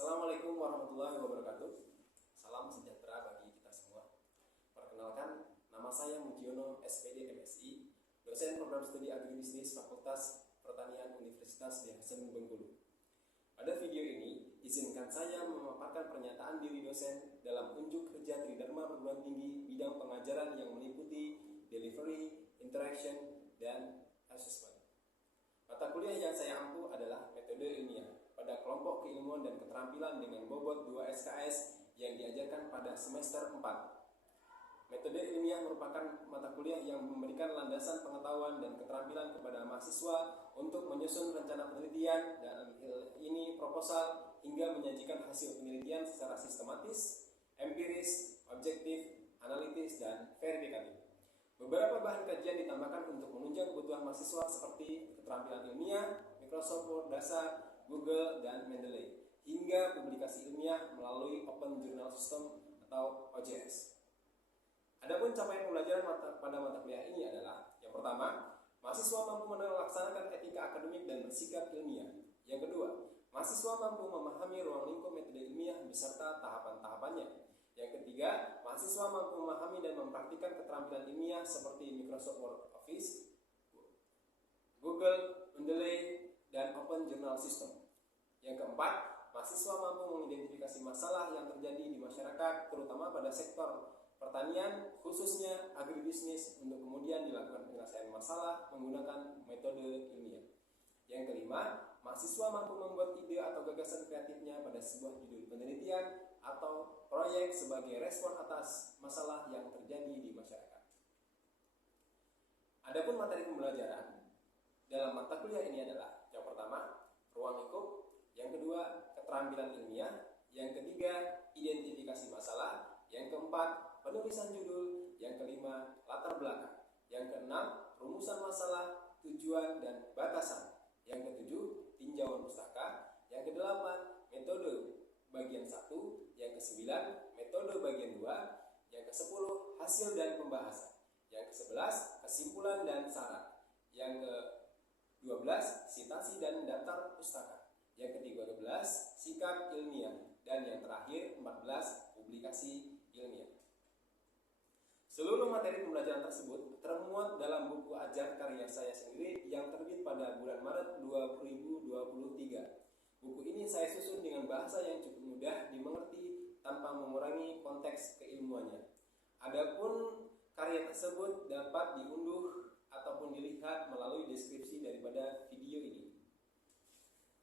Assalamualaikum warahmatullahi wabarakatuh. Salam sejahtera bagi kita semua. Perkenalkan, nama saya Mujiono SPD MSI, dosen program studi agribisnis Fakultas Pertanian Universitas Dyah Hasanuddin Bengkulu. Pada video ini, izinkan saya memaparkan pernyataan diri dosen dalam unjuk kerja Tridharma Perguruan Tinggi bidang pengajaran yang meliputi delivery, interaction, dan assessment. Mata kuliah yang saya ampu adalah metode ilmiah pada kelompok keilmuan dan keterampilan dengan bobot 2 SKS yang diajarkan pada semester 4. Metode ilmiah merupakan mata kuliah yang memberikan landasan pengetahuan dan keterampilan kepada mahasiswa untuk menyusun rencana penelitian dan ini proposal hingga menyajikan hasil penelitian secara sistematis, empiris, objektif, analitis, dan verifikatif. Beberapa bahan kajian ditambahkan untuk menunjang kebutuhan mahasiswa seperti keterampilan ilmiah, Microsoft Word dasar, Google, dan Mendeley, hingga publikasi ilmiah melalui Open Journal System atau OJS. Adapun capaian pembelajaran pada mata kuliah ini adalah: yang pertama, mahasiswa mampu melaksanakan etika akademik dan bersikap ilmiah. Yang kedua, mahasiswa mampu memahami ruang lingkup metode ilmiah beserta tahapan-tahapannya. Yang ketiga, mahasiswa mampu memahami dan mempraktikkan keterampilan ilmiah seperti Microsoft Word Office, Google, Mendeley, dan Open Journal System. Yang keempat, mahasiswa mampu mengidentifikasi masalah yang terjadi di masyarakat, terutama pada sektor pertanian, khususnya agribisnis, untuk kemudian dilakukan penyelesaian masalah menggunakan metode ilmiah. Yang kelima, mahasiswa mampu membuat ide atau gagasan kreatifnya pada sebuah judul penelitian atau proyek sebagai respon atas masalah yang terjadi di masyarakat. Adapun materi pembelajaran dalam mata kuliah ini adalah: yang pertama, ruang lingkup; yang kedua, keterampilan ilmiah; yang ketiga, identifikasi masalah; yang keempat, penulisan judul; yang kelima, latar belakang; yang keenam, rumusan masalah, tujuan, dan batasan; yang ketujuh, tinjauan pustaka; yang kedelapan, metode bagian 1; yang ke-9, metode bagian 2; yang ke-10, hasil dan pembahasan; yang ke-11, kesimpulan dan syarat; yang ke-12, sitasi dan daftar pustaka; yang ke-13, sikap ilmiah; dan yang terakhir 14, publikasi ilmiah. Seluruh materi pembelajaran tersebut termuat dalam buku ajar karya saya sendiri yang terbit pada bulan Maret 2023. Buku ini saya susun dengan bahasa yang cukup mudah dimengerti tanpa mengurangi konteks keilmuannya. Adapun karya tersebut dapat diunduh ataupun dilihat melalui deskripsi daripada video ini.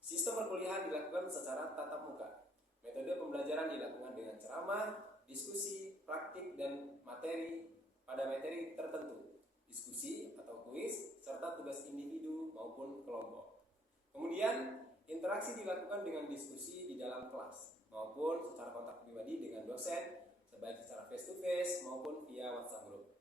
Sistem perkuliahan dilakukan secara tatap muka. Metode pembelajaran dilakukan dengan ceramah, diskusi, praktik, dan materi pada materi tertentu, diskusi atau kuis, serta tugas individu maupun kelompok. Kemudian, interaksi dilakukan dengan diskusi di dalam kelas maupun secara kontak pribadi dengan dosen, baik secara face to face maupun via WhatsApp group.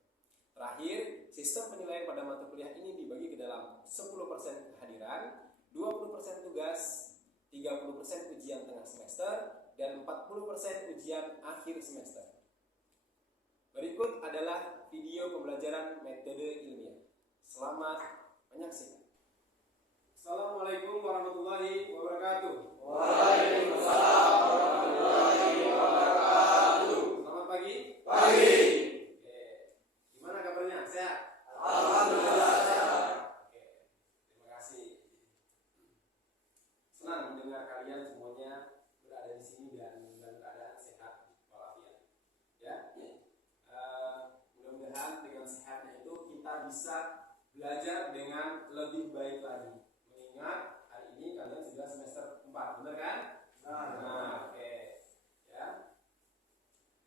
Terakhir, sistem penilaian pada mata kuliah ini dibagi ke dalam 10% kehadiran, 20% tugas, 30% ujian tengah semester, dan 40% ujian akhir semester. Berikut adalah video pembelajaran metode ilmiah. Selamat menyaksikan. Assalamualaikum warahmatullahi wabarakatuh. Waalaikumsalam warahmatullahi wabarakatuh. Selamat pagi. Pagi. Oke. Gimana kabarnya? Sehat? Alhamdulillah sehat. Oke. Terima kasih. Senang mendengar kalian semuanya berada di sini dan dalam keadaan sehat walafiat. Ya. Mudah-mudahan dengan sehatnya itu kita bisa belajar dengan lebih baik lagi. Mengingat hari ini kalian sudah semester 4, benar kan? Nah, oke. Ya.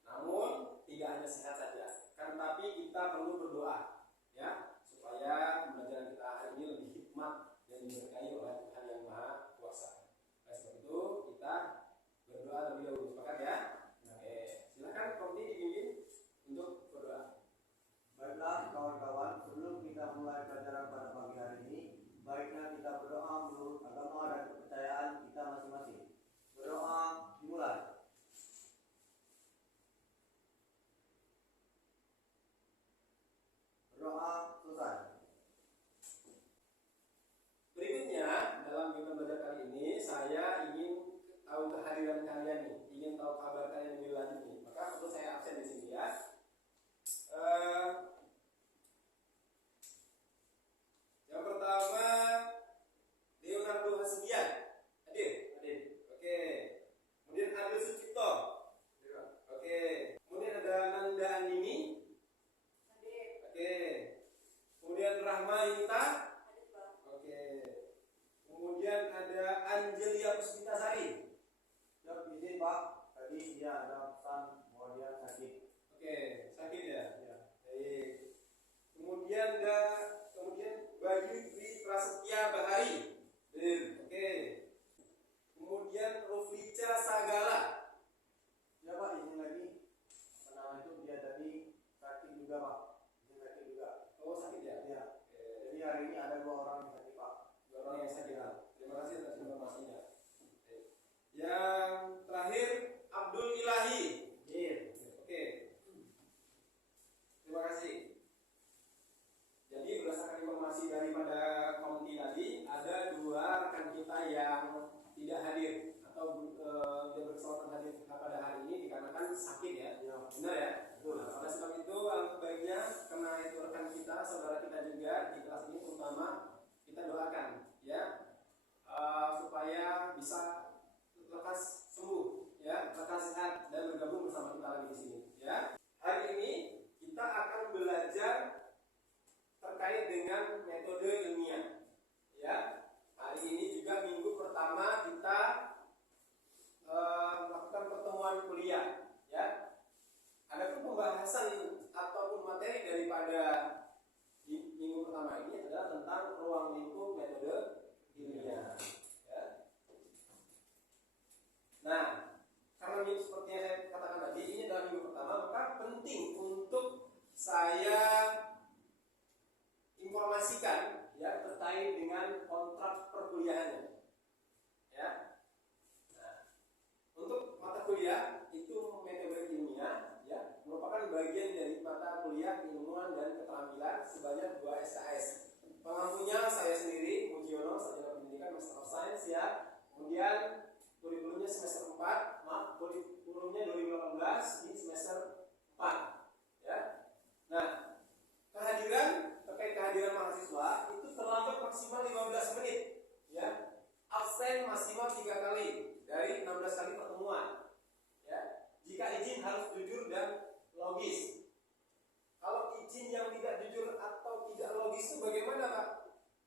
Namun tidak hanya sehat saja, kan tapi kita perlu berdoa, ya, supaya pembelajaran kita hari ini lebih hikmat dan diberkahi oleh Tuhan Yang Maha Kuasa. Oleh sebab itu kita berdoa terlebih dahulu, sepakat ya? Oke. Silakan Komti dipimpin untuk berdoa. Baiklah kawan-kawan, sebelum kita mulai pelajaran pada pagi hari ini, baiknya kita berdoa menurut agama dan kepercayaan kita masing-masing. Berdoa dimulai. Berdoa selesai. Berikutnya dalam kita belajar kali ini saya ingin tahu kehadiran buat kalian lebih lanjut nih. Maka perlu saya absen di sini ya. Yang pertama Leonardo Hasidian. Hadir? Hadir. Oke. Kemudian Ariel Sucipto. Oke. Kemudian ada Nanda Andini. Oke. Kemudian Rahma Yunita. Oke. Kemudian ada Angelia Puspitasari. Ya, izin Pak. Tadi dia ada pesan bahwa dia sakit. Oke, sakit ya. Ya. Baik. Kemudian Bayu Dwi Prasetya Bahari. Oke. Kemudian Ruflica Sagala. Ya Pak, izin lagi. Karena itu dia tadi sakit juga Pak. Dia sakit juga. Oh, sakit ya? Ya. Oke. Jadi hari ini ada 2 orang yang sakit Pak. Dua orang yang sakit. Terima kasih atas informasinya. Oke. Yang terakhir Abdul Ilahi. Iya. Oke. Terima kasih. Jadi berdasarkan informasi daripada komite tadi, ada 2 rekan kita yang tidak hadir atau tidak berkesempatan hadir pada hari ini dikarenakan sakit ya. Ya. Benar ya? Betul. Nah, oleh sebab itu alangkah baiknya karena itu rekan kita, saudara kita juga di kelas ini terutama kita doakan ya supaya bisa lekas sembuh ya, lekas sehat dan bergabung bersama kita lagi di sini ya. Hari ini kita akan belajar terkait dengan metode ilmiah ya. Hari ini juga minggu pertama kita melakukan pertemuan kuliah ya. Adapun pembahasan ataupun materi daripada di minggu pertama ini adalah tentang ruang lingkup metode ilmiah ya. Nah, karena minggu seperti yang saya katakan tadi ini adalah minggu pertama, maka penting untuk saya informasikan ya terkait dengan kontrak perkuliahannya ya. Nah, untuk mata kuliah itu metode ilmiah ya merupakan bagian dari mata kuliah ilmuwan dan keterampilan sebanyak 2 SKS. Pengampunya saya sendiri Mujiono, sarjana pendidikan Master of Science ya. Kemudian kurikulumnya semester 4, kurikulumnya 2018 di semester 4 ya. Nah, terkait kehadiran mahasiswa itu terlambat maksimal 15 menit ya. Absen maksimal 3 kali dari 16 kali pertemuan ya. Jika izin harus jujur dan logis. Kalau izin yang tidak jujur atau tidak logis itu bagaimana Pak?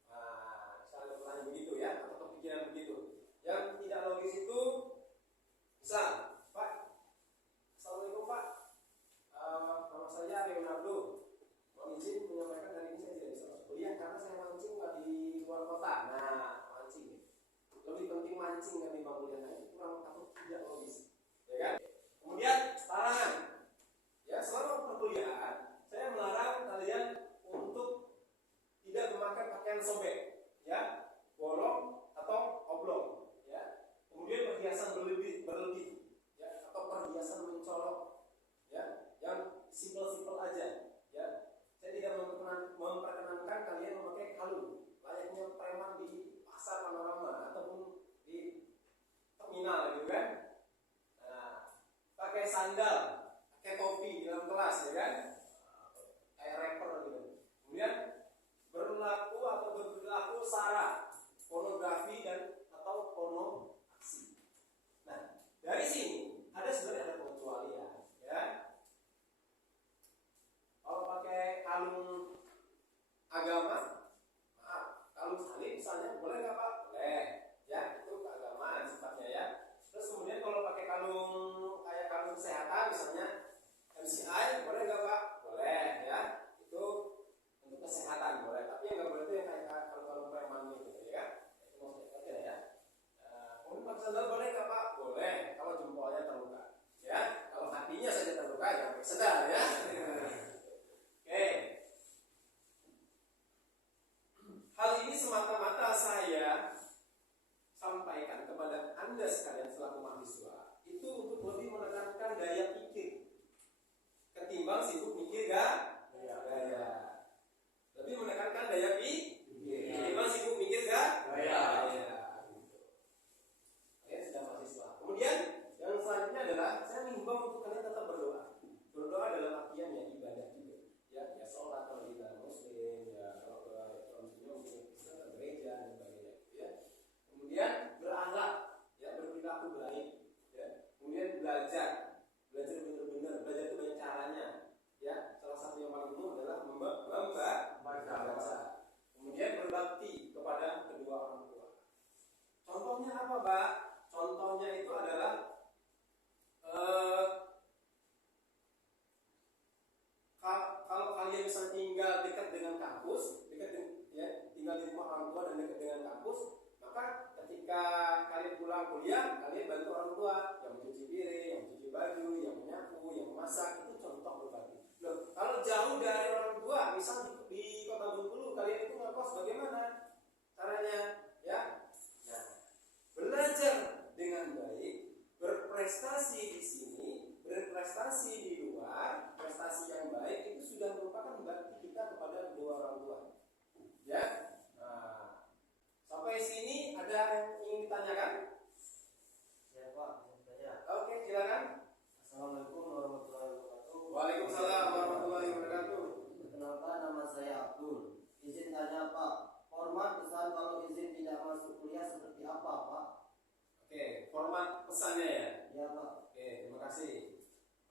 Nah, saya bertanya begitu ya, atau kepikiran begitu. Yang tidak logis itu misal, Pak, Assalamualaikum Pak, nama saya Leonardo. Mohon izin menyampaikan hari ini saya tidak bisa masuk kuliah karena saya mancing Pak di luar kota. Nah, mancing lebih penting mancing ketimbang kuliah. Nah, itu kurang atau tidak logis, ya kan? Kemudian larangan, ya selama perkuliahan saya melarang kalian untuk tidak memakai pakaian sobek, ya, bolong atau oblong, ya. Kemudian perhiasan berlebih, ya, atau perhiasan mencolok, ya, yang simpel-simpel aja, ya. Saya tidak memperkenankan kalian memakai kalung layaknya preman di pasar panorama ataupun di terminal gitu kan. Nah, pakai sandal, pakai topi di dalam kelas ya kan, kayak rapper gitu. Kemudian berlaku sara, pornografi dan atau porno aksi. Nah, dari sini sebenarnya ada pengecualian ya. Kalau pakai kalung agama, maaf, kalung salib misalnya boleh nggak Pak? Boleh, ya itu keagamaan sifatnya ya. Terus kemudian kalau pakai kalung kayak kalung kesehatan misalnya MCI boleh nggak Pak? Boleh ya, itu untuk kesehatan boleh. Tapi yang nggak boleh itu yang kayak kalung preman gitu ya. Itu maksudnya aja ya. Kemudian pakai sandal boleh nggak Pak? Boleh, kalau jempolnya terluka. Ya, kalau hatinya saja terluka ya pakai sandal ya. Oke. Hal ini semata-mata saya sampaikan kepada Anda sekalian selaku mahasiswa itu untuk lebih menekankan daya pikir ketimbang sibuk mikir gaya. Lebih menekankan daya pikir ketimbang sibuk mikir gaya. Oke, sudah mahasiswa. Kemudian yang selanjutnya adalah saya kampus, maka ketika kalian pulang kuliah, kalian bantu orang tua yang mencuci piring, yang mencuci baju, yang menyapu, yang memasak, itu contoh berbagi. Loh, kalau jauh dari orang tua, misal di kota Bengkulu, kalian itu ngekos bagaimana caranya? Ya, nah, belajar dengan baik, berprestasi di sini, berprestasi di luar, prestasi yang baik itu sudah merupakan bakti kita kepada kedua orang tua. Ya, nah, sampai sini ada yang ingin ditanyakan? Ya Pak, saya. Oke, silakan. Assalamualaikum warahmatullahi wabarakatuh. Waalaikumsalam warahmatullahi wabarakatuh. Perkenalkan, nama saya Abdul. Izin tanya Pak, format pesan kalau izin tidak masuk kuliah seperti apa Pak? Oke, format pesannya ya. Ya Pak. Oke, terima kasih.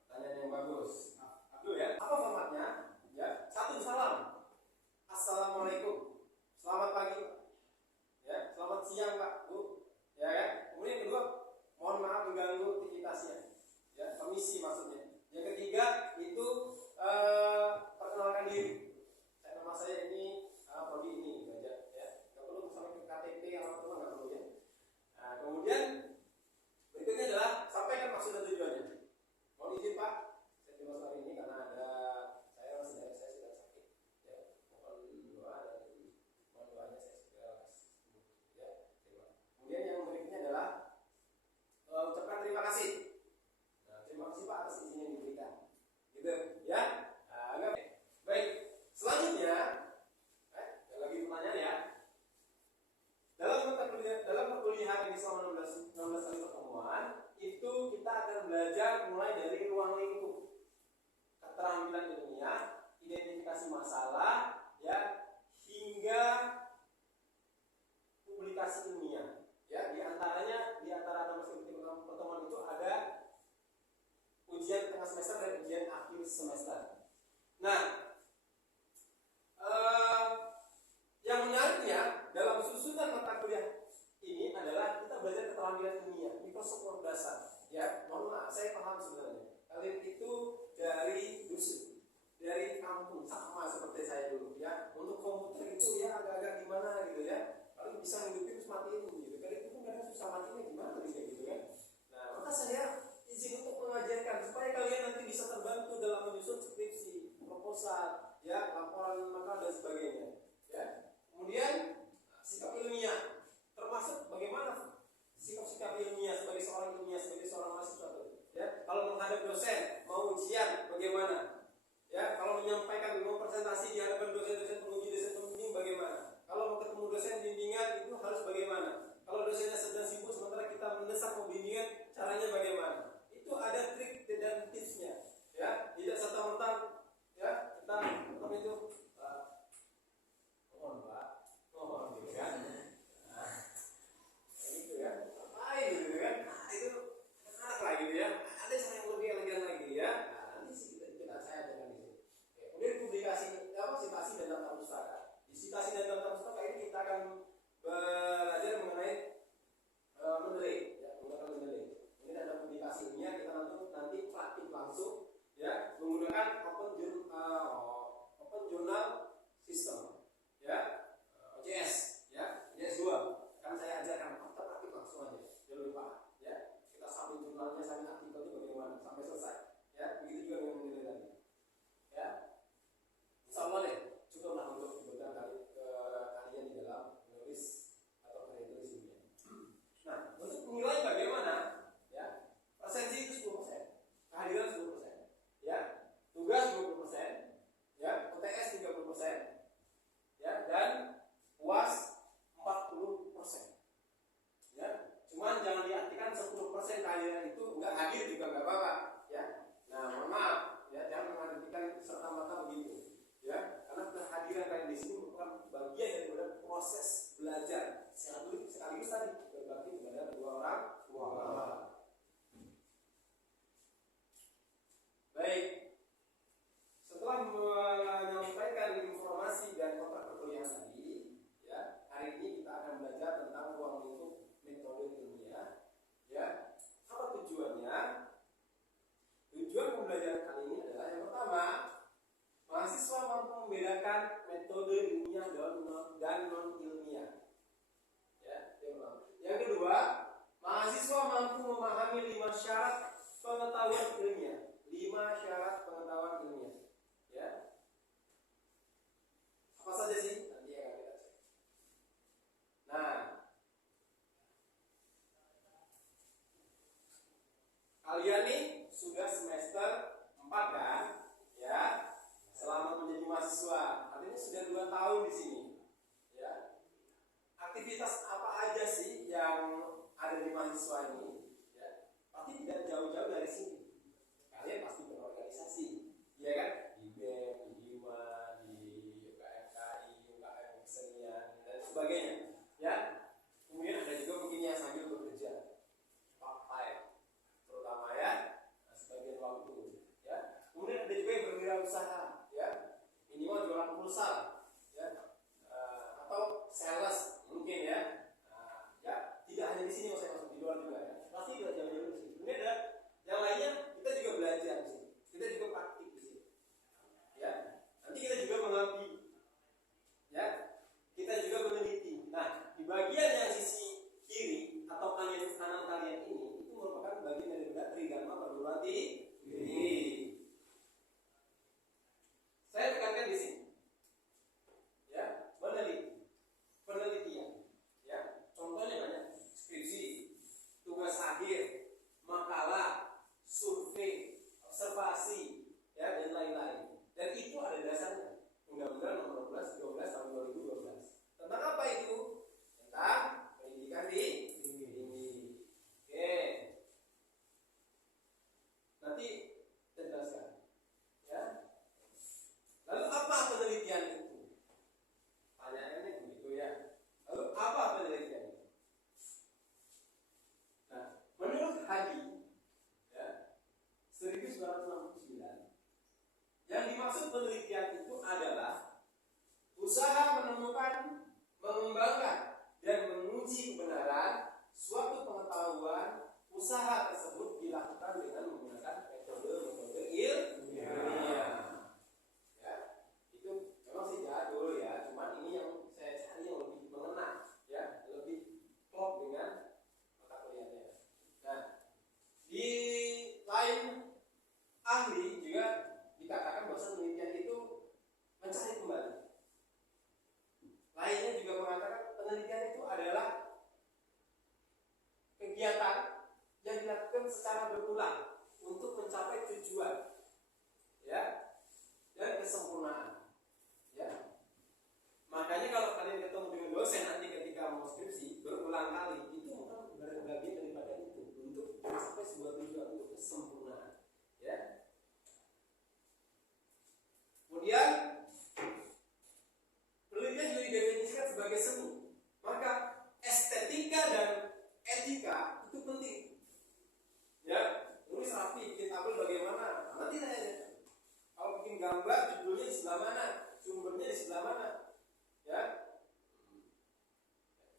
Pertanyaan yang bagus. Abdul ya. Apa formatnya? Ya, satu salam. Assalamualaikum. Selamat pagi. Ya, selamat siang Pak, Bu. Ya kan? Kemudian yang kedua, mohon maaf mengganggu aktivitasnya. Ya, permisi maksudnya. Yang ketiga itu perkenalkan diri. Nama saya ini Prodi ini aja ya. Enggak perlu sampai ke KTP atau apa enggak perlu ya. Nah, kemudian berikutnya adalah sampaikan maksud dan tujuannya. Mohon izin Pak, saya terima hari ini karena ada saya sedang sakit. Ya, mohon doa dan mohon doanya saya segera sembuh. Ya, terima. Kemudian yang berikutnya adalah ucapkan terima kasih. Nah, terima kasih Pak atas izin yang diberikan. Gitu, ya. Nah, baik. Selanjutnya, ada lagi pertanyaan ya. Dalam perkuliahan ini selama 16 kali pertemuan, itu kita akan belajar mulai dari ruang lingkup, keterampilan ilmiah, identifikasi masalah, ya, hingga publikasi ilmiah. Ya, di antara 16 kali pertemuan itu ada ujian tengah semester dan ujian akhir semester. Nah, yang menariknya dalam susunan mata kuliah ini adalah kita belajar keterampilan ilmiah, Microsoft Word dasar. Ya, mohon maaf, saya paham sebenarnya. Kalian itu dari dusun, dari kampung sama seperti saya dulu. Ya, untuk komputer itu ya agak-agak gimana gitu ya. Paling bisa ngidupin terus matiin gitu. Kalian itu kadang susah matinya gimana gitu kan. Nah, maka saya izin untuk mengajarkan supaya kalian nanti bisa terbantu dalam menyusun skripsi, proposal, ya, laporan makalah dan sebagainya. Ya. Kemudian sikap ilmiah, termasuk bagaimana sikap ilmiah sebagai seorang mahasiswa. Ya, kalau menghadap dosen, mau ujian, bagaimana? Ya, kalau menyampaikan, mau presentasi di hadapan dosen pembimbing, bagaimana? Kalau mau ketemu dosen bimbingan itu harus bagaimana? Kalau dosennya sedang sibuk sementara kita mendesak pembimbingan, caranya bagaimana? Itu ada trik dan tipsnya. Ya, tidak serta-merta ya kita itu mohon gitu kan. Nah, gitu ya. Ngapain gitu kan? Nah, itu menarik lah gitu ya. Ada cara yang lebih elegan lagi ya. Nah, nanti sih kita saya ajarkan di sini. Oke, kemudian publikasi citasi dan daftar pustaka. Di citasi dan daftar pustaka ini kita akan belajar mengenai menelik, ya, menggunakan menelik. Ini ada publikasi ilmiah, kita nanti praktik langsung ya menggunakan open journal system ya. OJS ya, OJS 2 kan saya ajarkan praktik langsung aja, jangan lupa ya. Kita sampai jurnalnya, sampai artikel itu bagaimana sampai selesai ya. Begitu juga dengan menilai tadi ya. Insya Allah deh cukup lah untuk diberikan kalian di dalam menulis atau karya tulis ini. Nah, untuk menilai bagaimana ya, presensi itu 10%, kehadiran 10%, ya, tugas 20%, ya, UTS 30%, ya, dan UAS 40%. Ya, cuman jangan diartikan 10% kehadiran itu enggak hadir juga enggak apa-apa, ya. Nah, mohon maaf, ya, jangan mengartikan serta-merta begitu, ya, karena kehadiran kalian di sini merupakan bagian daripada proses belajar sekaligus tadi berbakti kepada kedua orang tua. Baik, setelah menyampaikan informasi dan kontrak perkuliahan tadi, ya, hari ini kita akan belajar tentang ruang lingkup metode ilmiah. Ya, apa tujuannya? Tujuan pembelajaran kali ini adalah yang pertama, mahasiswa mampu membedakan metode ilmiah dan non ilmiah. kalian nih sudah semester 4 kan? Ya. Selamat menjadi mahasiswa. Artinya sudah 2 tahun di sini. Ya. Aktivitas apa aja sih yang ada di mahasiswa ini? Ya. Pasti tidak jauh-jauh dari sini. Kalian pasti berorganisasi, ya kan? Di BEM, di HIMA, di UKMKI, UKM kesenian dan sebagainya. Ya. Kemudian ada juga mungkin yang sambil bekerja, part time, terutama ya, sebagian waktu. Ya. Kemudian ada juga yang berwirausaha, ya. Minimal jualan pulsa, ya. Atau sales mungkin ya. Ya, tidak hanya di sini saya masuk di luar juga ya. Pasti tidak jauh-jauh di sini. Kemudian ada yang lainnya, kita juga belajar di sini. Kita juga praktik di sini. Ya. Nanti kita juga mengabdi. Ya. Kita juga meneliti. Nah, di bagian yang sisi kiri atau kanan kalian ini itu merupakan bagian dari tridharma perguruan tinggi. Saya tekankan di sini. Ya, penelitian. Ya, contohnya banyak. Skripsi, tugas akhir, makalah, survei, observasi, ya, dan lain-lain. Dan itu ada dasarnya. Undang-Undang Nomor 12 tahun 2012. Tentang apa itu? Tentang pendidikan tinggi. Oke. Nanti saya jelaskan. Ya. Lalu apa penelitian itu? Pertanyaannya begitu ya. Lalu apa penelitian itu? Nah, menurut Hadi, ya, 1969, yang dimaksud penelitian itu adalah usaha menemukan, mengembangkan, dan menguji kebenaran suatu pengetahuan. Usaha tersebut dilakukan dengan menggunakan metode-metode ilmiah. Ya, itu memang sih jadul ya, cuman ini yang saya cari yang lebih mengena, ya, lebih klop dengan mata kuliahnya. Nah, di lain ahli juga dikatakan bahwa penelitian itu mencari kembali. Lainnya juga mengatakan penelitian itu adalah kegiatan yang dilakukan secara berulang untuk mencapai tujuan, ya, dan kesempurnaan, ya. Makanya kalau kalian ketemu dengan dosen nanti ketika mau skripsi berulang kali, itu bukan bagian daripada itu untuk mencapai sebuah tujuan, untuk kesempurnaan, ya. Kemudian penelitian juga didefinisikan sebagai seni. Maka estetika dan etika itu penting. Ya, nulis rapi, bikin tabel bagaimana? Nanti saya kalau bikin gambar judulnya di sebelah mana, sumbernya di sebelah mana, ya.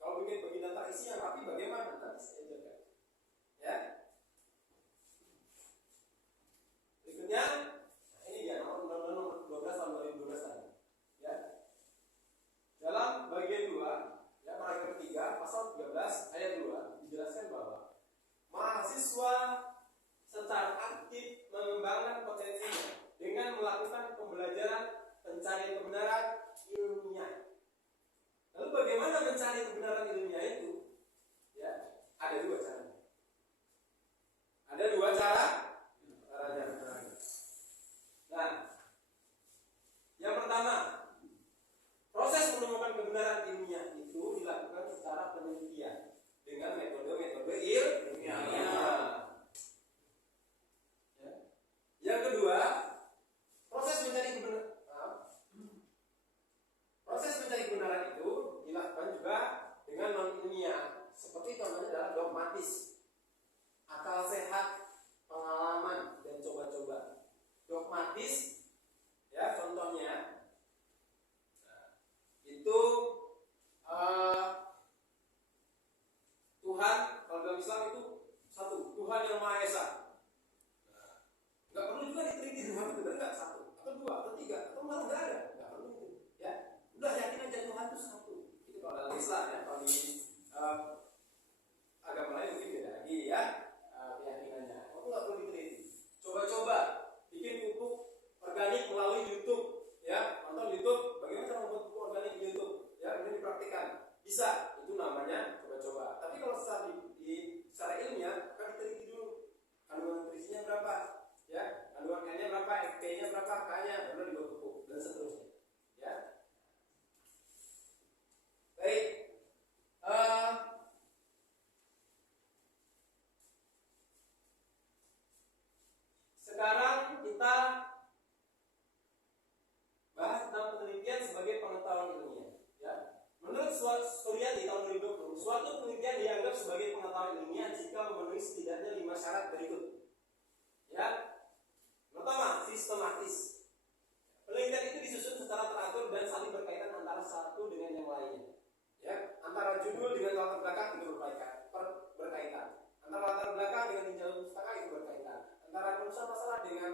Kalau bikin bagi data isi yang rapi bagaimana? Nanti saya ajarkan. Ya. Berikutnya, nah ini dia Undang-Undang Nomor 12 tahun 2012 tadi. Ya. Dalam bagian 2, ya, paragraf 3, pasal 13 ayat 2 dijelaskan bahwa mahasiswa secara aktif mengembangkan potensinya dengan melakukan pembelajaran pencarian kebenaran ilmiah. Lalu bagaimana mencari kebenaran ilmiah itu? Ya, ada 2 cara. Ada 2 cara caranya. Nah, yang pertama, proses menemukan kebenaran ilmiah itu dilakukan secara penelitian dengan metode-metode ilmiah. Ya. Yang kedua, proses mencari kebenaran itu dilakukan juga dengan non-ilmiah. Seperti contohnya adalah dogmatis, akal sehat, pengalaman, dan coba-coba. Dogmatis, ya, contohnya itu Tuhan, kalau dalam Islam itu satu, Tuhan yang Maha Esa. Nah, nggak perlu juga diteliti Tuhan itu benar nggak satu, atau 2, atau 3, atau malah nggak ada, nggak perlu itu. Ya, udah yakin aja Tuhan itu satu. Itu kalau dalam Islam ya, kalau di agama lain mungkin beda lagi ya keyakinannya. Itu nggak perlu diteliti. Coba-coba bikin pupuk organik melalui YouTube, ya, nonton YouTube bagaimana cara membuat pupuk organik di YouTube, ya, kemudian dipraktikkan. Bisa, itu namanya coba-coba. Tapi kalau secara ilmiah akan diteliti dulu kandungan karyawan ilmiah jika memenuhi setidaknya 5 syarat berikut. Ya, pertama, sistematis. Penelitian itu disusun secara teratur dan saling berkaitan antara satu dengan yang lainnya. Ya, antara judul dengan latar belakang itu berkaitan. Antara latar belakang dengan tinjauan pustaka itu berkaitan. Antara rumusan masalah dengan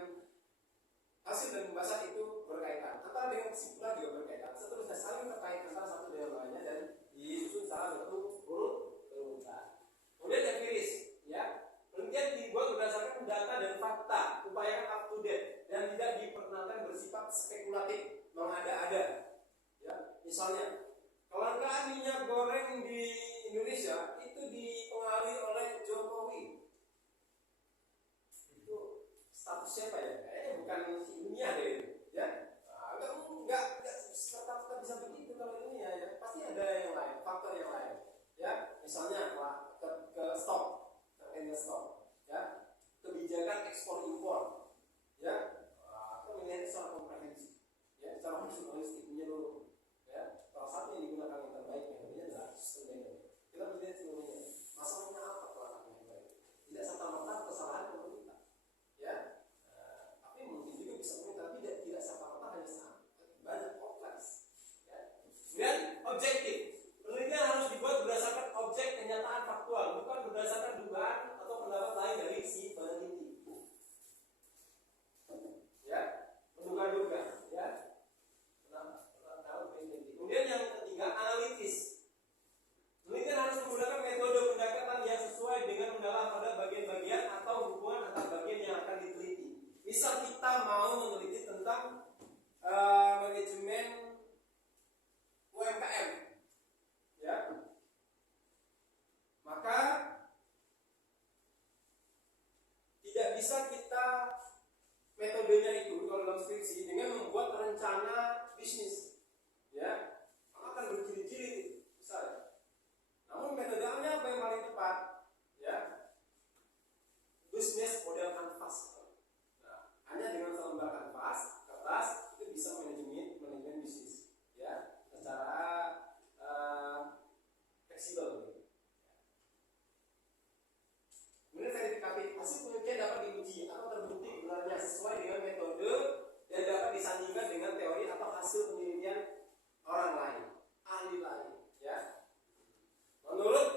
hasil dan pembahasan itu berkaitan. Antara dengan kesimpulan juga berkaitan. Seterusnya saling terkait antara satu dengan lainnya dan disusun secara berurutan. Kemudian empiris, ya. Penelitian dibuat berdasarkan data dan fakta, upayakan up to date dan tidak diperkenankan bersifat spekulatif, mengada-ada. Ya, misalnya, kelangkaan minyak goreng di Indonesia itu dipengaruhi oleh Jokowi. Itu status siapa ya? Kayaknya bukan si ilmiah deh, ya. Enggak serta-merta bisa begitu kalau ini ya. Pasti ada yang lain, faktor yang lain. Ya, misalnya ke stok, terkait stok, ya, kebijakan ekspor impor, ya, kita melihat secara komprehensif, ya, secara holistik menyeluruh, ya, salah satu yang digunakan yang terbaik metodenya adalah sistem manajemen. Kita melihat seluruhnya, masalahnya apa kelangkaan yang baik, tidak serta-merta kesalahan pemerintah, ya, tapi mungkin juga bisa pemerintah tidak serta-merta hanya sama, banyak kompleks, ya. Kemudian objektif. Penelitian harus dibuat berdasarkan objek kenyataan faktual, bukan berdasarkan dugaan atau pendapat lain dari si peneliti. Ya, menduga-duga, ya. Kemudian yang ketiga, analitis. Penelitian harus menggunakan metode pendekatan yang sesuai dengan mendalam pada bagian-bagian atau hubungan antar bagian yang akan diteliti. Misal kita mau meneliti tentang manajemen UMKM, ya, maka tidak bisa kita metodenya itu kalau dalam skripsi dengan membuat rencana bisnis, ya, akan berjilid-jilid besar. Namun metodenya apa yang paling tepat, ya, bisnis model kanvas. Nah, hanya dengan selembar kanvas kertas itu bisa manajemen bisnis, ya, secara fleksibel. Kemudian verifikatif, hasil penelitian dapat diuji atau terbukti benarnya sesuai dengan metode dan dapat disandingkan dengan teori atau hasil penelitian orang lain, ahli lain, ya. Menurut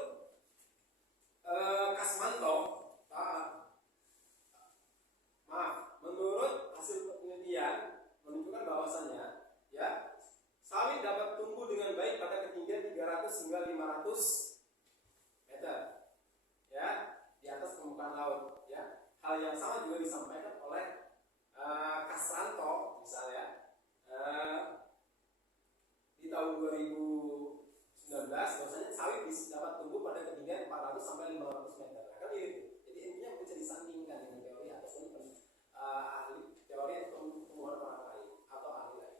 Kasmanto, menurut hasil penelitian menunjukkan bahwasannya, ya, sawit dapat tumbuh dengan baik pada ketinggian 300 hingga 500 meter, ya, di atas permukaan laut, ya. Hal yang sama juga disampaikan oleh Kasranto, misalnya, di tahun 2019, bahwasanya sawit dapat tumbuh pada ketinggian 400 sampai 500 meter. Nah, kan itu. Jadi intinya bisa disandingkan dengan teori ataupun ahli teori atau temuan orang lain atau ahli lain.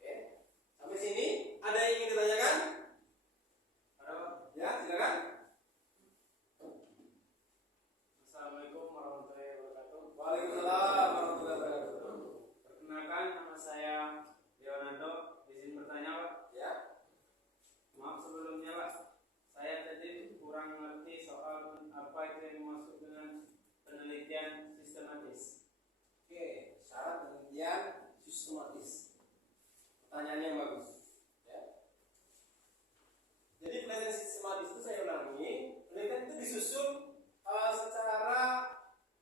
Oke, sampai sini ada yang ingin ditanyakan? Ada, ya, silakan. Assalamualaikum warahmatullahi wabarakatuh. Waalaikumsalam warahmatullahi wabarakatuh. Perkenalkan, nama saya Leonardo. Izin bertanya, Pak. Ya. Maaf sebelumnya, Pak. Saya tadi kurang mengerti soal apa itu yang dimaksud dengan penelitian sistematis. Oke, syarat penelitian sistematis. Pertanyaannya yang bagus, ya. Jadi penelitian sistematis itu saya ulangi, penelitian itu disusun secara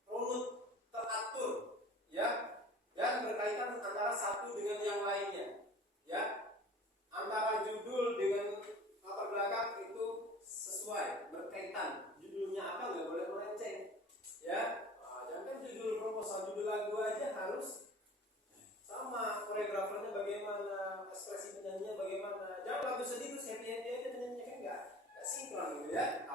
runut, teratur, ya, dan berkaitan antara satu dengan yang lainnya, ya. Antara judul dengan latar belakang itu sesuai, berkaitan. Judulnya apa nggak boleh melenceng, ya. Jangan judul proposal, judul lagu aja harus sama, koreografernya bagaimana, ekspresi penyanyinya bagaimana. Jangan lagu sedih terus happy aja penyanyinya, kan nggak sinkron gitu, ya.